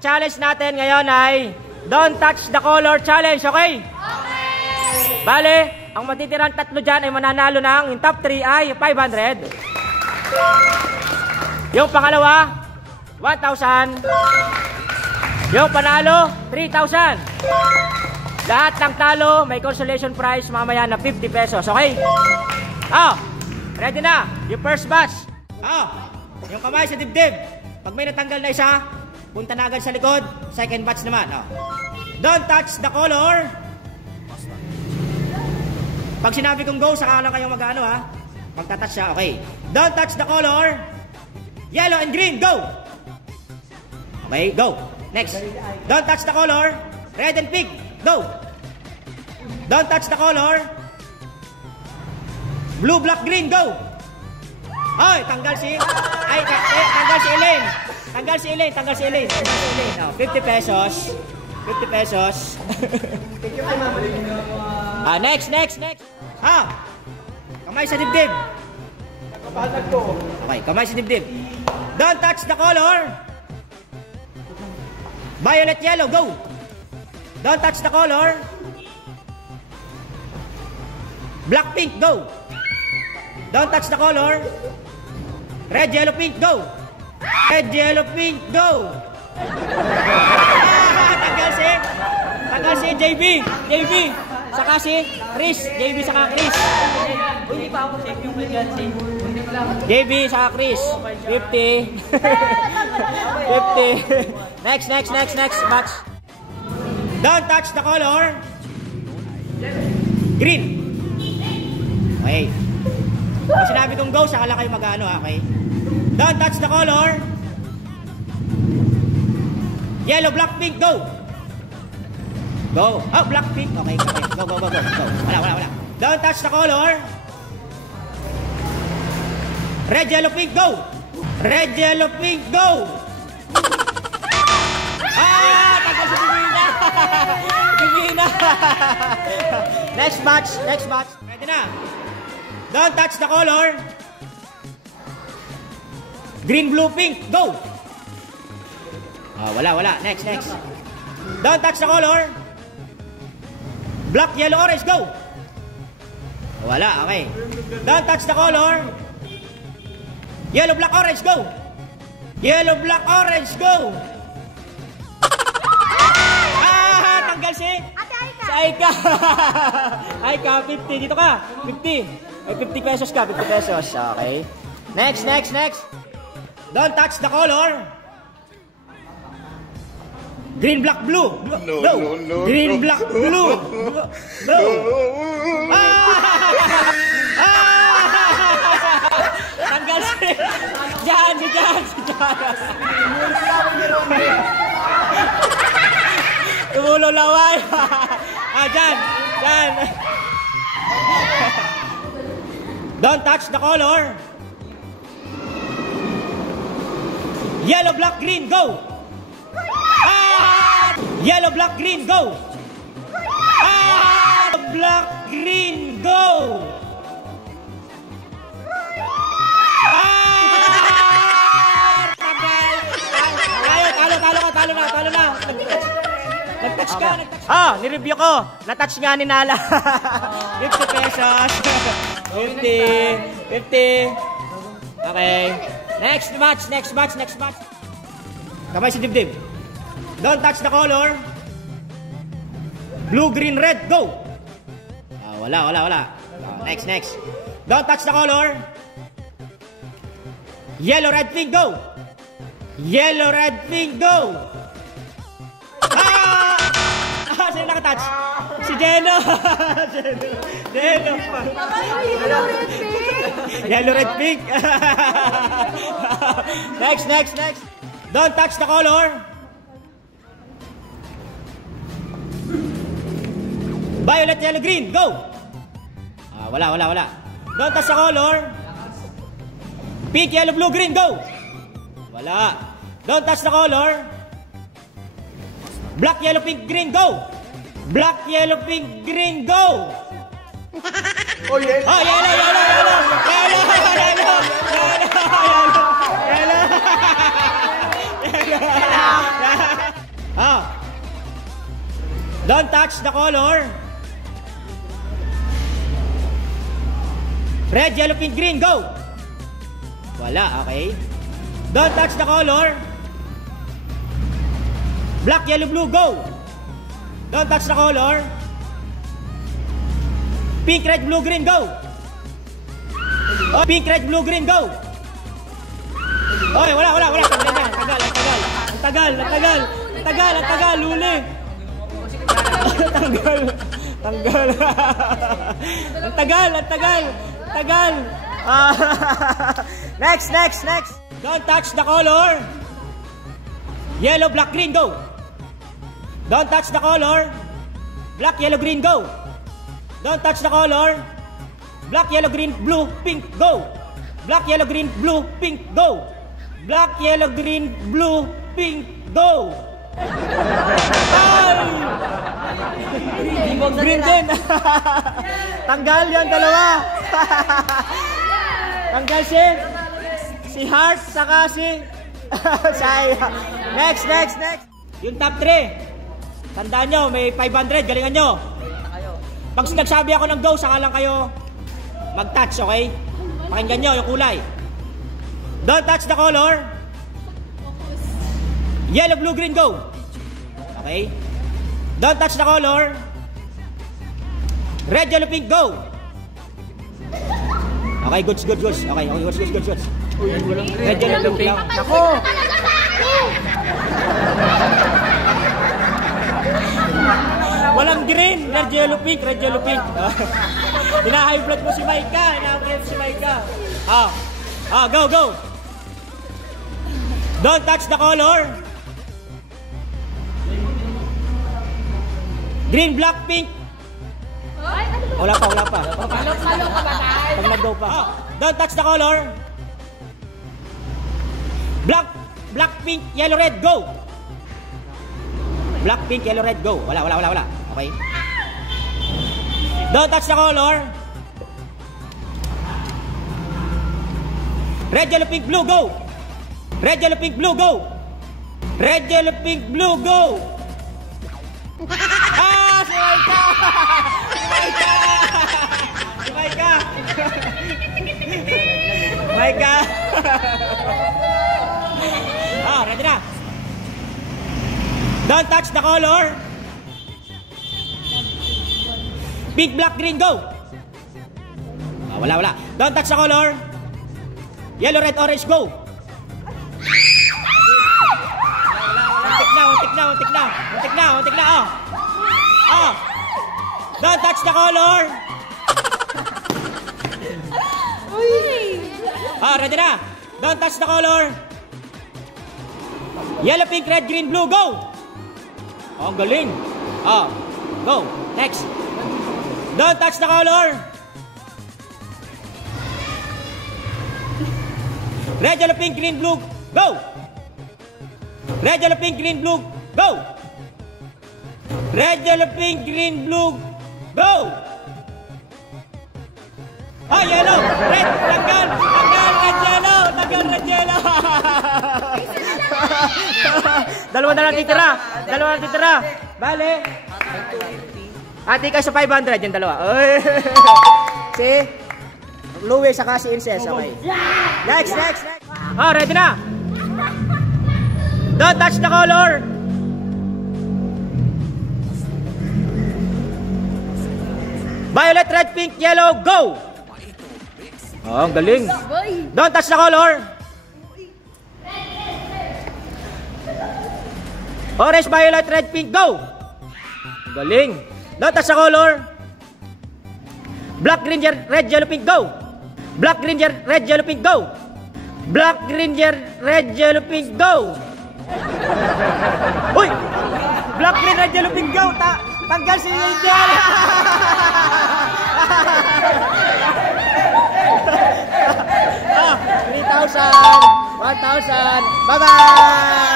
Challenge natin ngayon ay don't touch the color challenge, okay? Okay! Bale, ang matitirang tatlo dyan ay mananalo ng yung top 3 ay 500. Yung pangalawa, 1,000. Yung panalo, 3,000. Lahat ng talo, may consolation prize mamaya na 50 pesos, okay? Ready na? Yung first batch. Yung kamay sa dibdib. Pag may natanggal na isa, punta na agad sa likod. Second batch naman. Don't touch the color. Pag sinabi kong go, saka lang kayong mag-ano ha. Pagtatouch siya, okay. Don't touch the color. Yellow and green, go. Okay, go. Next. Don't touch the color. Red and pink, go. Don't touch the color. Blue, black, green, go. Ay, tanggal si Elaine. Tanggal si Elaine. 50 pesos. 50 pesos. Next. Kamay sa dibdib. Okay, kamay sa dibdib. Don't touch the color. Violet, yellow, go. Don't touch the color. Black, pink, go. Don't touch the color. Red, yellow, pink, go. Red, yellow, pink, go. Tanggal si JB. Saka si Chris. JB saka Chris. Hindi pa ako safe yung ganyan. JB saka Chris. 50. 50. Next. Match. Don't touch the color. Green. Okay. Kung sinabi kong go, saka lang kayo mag-ano, okay? Don't touch the color. Yellow, black, pink, go. Go. Black, pink. Okay. Go. Wala. Don't touch the color. Red, yellow, pink, go. Red, yellow, pink, go. Tagal sa Divina. Next batch. Ready na. Don't touch the color. Green, blue, pink, go. Wala. Next. Don't touch the color. Black, yellow, orange, go. Wala, okay. Don't touch the color. Yellow, black, orange, go. Yellow, black, orange, go. Tanggal si Aika. Aika, 50. Dito ka. 50. May 50 pesos ka. 50 pesos. Okay. Next. Don't touch the color. Green, black, blue. No. Green, black, blue. Blue. Tanggal si Jan. Tumulo laway. Jan. Don't touch the color. Yellow, black, green, go. Yellow, black, green, go. Black, green, go. Talo na. Nag-touch ka. Nireview ko. Na-touch nga ni Nala. 50 pesos. 50. Okay. Next match. Kamay si dibdib. Don't touch the color. Blue, green, red, go. Wala. Next. Don't touch the color. Yellow, red, pink, go. Yellow, red, pink, go. Sino nakatouch? Si Jeno. Yellow, red, pink. Next. Don't touch the color. Violet, yellow, green, go. Wala. Don't touch the color. Pink, yellow, blue, green, go. Wala. Don't touch the color. Black, yellow, pink, green, go. Black, yellow, pink, green, go. Yellow. Yellow. Don't touch the color. Red, yellow, pink, green, go! Wala, okay. Don't touch the color. Black, yellow, blue, go! Don't touch the color. Pink, red, blue, green, go! Oh, pink, red, blue, green, go! Oy, wala. Tagal. Huli. Tagal. Next. Don't touch the color. Yellow, black, green, go. Don't touch the color. Black, yellow, green, go. Don't touch the color. Black, yellow, green, blue, pink, go. Black, yellow, green, blue, pink, go. Black, yellow, green, blue, pink, go. Ay! Green din. Tanggal yan, dalawa. Tanggal si Heart, saka si Saya. Next. Yung top 3. Tandaan nyo, may 500. Galingan nyo. Pag nagsabi ako ng go, saka lang kayo mag-touch, okay? Pakinggan nyo yung kulay. Don't touch the color. Yellow, blue, green, go. Okay? Don't touch the color. Red, yellow, pink, go. Okay, goods. Okay, goods. Red, yellow, pink lang. Ako! Walang green. Red, yellow, pink. Hina-high blood mo si Maika. Go. Don't touch the color. Green, black, pink. Wala pa. Pag nag-go pa. Don't touch the color. Black, pink, yellow, red, go. Black, pink, yellow, red, go. Wala. Okay. Don't touch the color. Red, yellow, pink, blue, go. Red, yellow, pink, blue, go. Red, yellow, pink, blue, go. Si Maika. Ready na. Don't touch the color. Pink, black, green, go. Wala. Don't touch the color. Yellow, red, orange, go. Untik na. Don't touch the color. Ready na. Don't touch the color. Yellow, pink, red, green, blue, go. Ang galing. Go. Next. Don't touch the color. Red, yellow, pink, green, blue, go. Red, yellow, pink, green, blue, go. Red, yellow, pink, green, blue, go. Yellow, red, tanggal, red, yellow. Dalawa na lang titira. Bale. Ati ka sa 500 yung dalawa. Si Louie saka si Inces, okay. Next. Ready na. Don't touch the color. Violet, red, pink, yellow, go. Ang galing. Don't touch the color. Orange, violet, red, pink, go. Ang galing. Don't touch the color. Black, green, red, yellow, pink, go. Black, green, red, yellow, pink, go. Black, green, red, yellow, pink, go. Uy! Black, green, red, yellow, pink, go. Tanggal si Angel. 3,000, 1,000. Bye-bye.